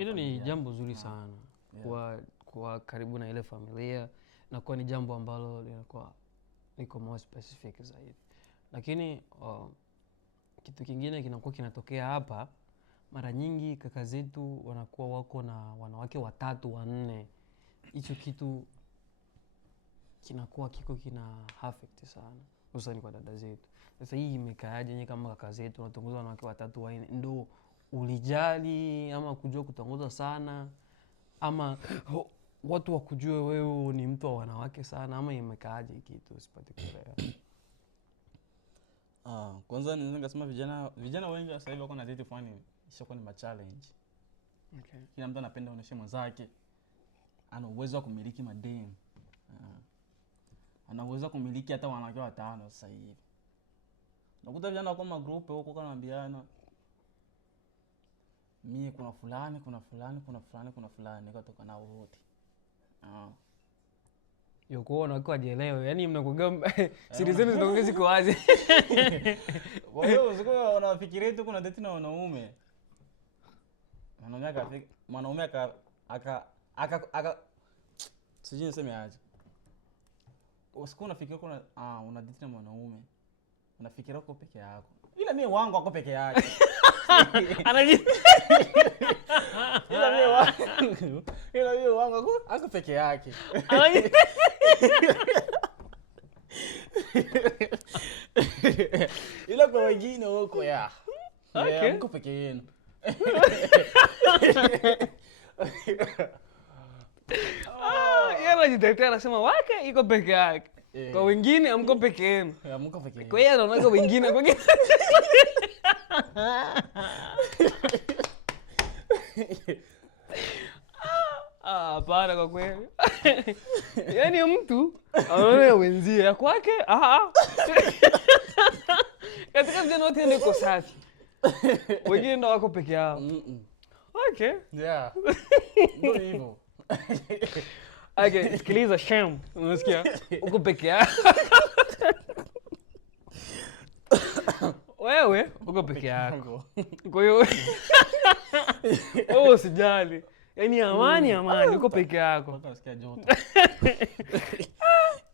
Hilo ni jambo zuri sana. Kwa karibu na ile familia na kwa ni jambo ambalo linakuwa liko more specific zaidi. Lakini kitu kingine kinakuwa kinatokea hapa, mara nyingi kaka zetu wanakuwa wako na wanawake 3 4. Hicho kitu kinakuwa kina affect sana, hususan kwa dada zetu. Sasa hii imekaaje nyinyi kama kaka zetu wanatongoza wanawake 3 4? Ndio ulijali ama kujua kutongoza sana, ama watu wakujue wewe ni mtu wa wanawake sana, ama imekaaje kitu usipate kuelewa? Kwanza ninaweza kusema vijana wengi sasa hivi wako na date fulani ishakuwa ni challenge. Okay. Kila mtu anapenda aoneshe mwenzake ana uwezo wa kumiliki madem. Ana uwezo wa kumiliki hata wanawake 5 sasa hivi. Nakuta vijana wako magroup huko kanaambiana, mimi kuna fulani nikatoka nao wote. Yoko wanakuwa hajielewi. Yaani mnakuga siri zenu zinakuwa ziko wazi. Wao usiko wanafikiria tu kuna date na wanaume. Mwanaume aka sijui niseme aje. Usiko unafikiria kuna una date na mwanaume. Unafikiria uko peke yako. Ila mimi wangu wako peke yake. Ila mimi wangu ako peke yake. Ila kwa wengine huko ya. Okay. Mko peke yenu. Yeye anajitetea anasema wake iko peke yake. Kwa wengine amko peke yenu. Mko peke yenu. Kwa hiyo anaona kwa wengine kwa wengine. Hapana kwa kweli. Yaani mtu anaona wenzie ya kwake, katika vijana wote ndio safi. Wengine ndio wako peke yao. Okay. Yeah. Ndio hivyo. Okay, sikiliza sham. Unasikia? Uko peke yako. Wewe uko peke yako. Kwa hiyo usijali. Yaani amani uko peke yako. Unasikia joto.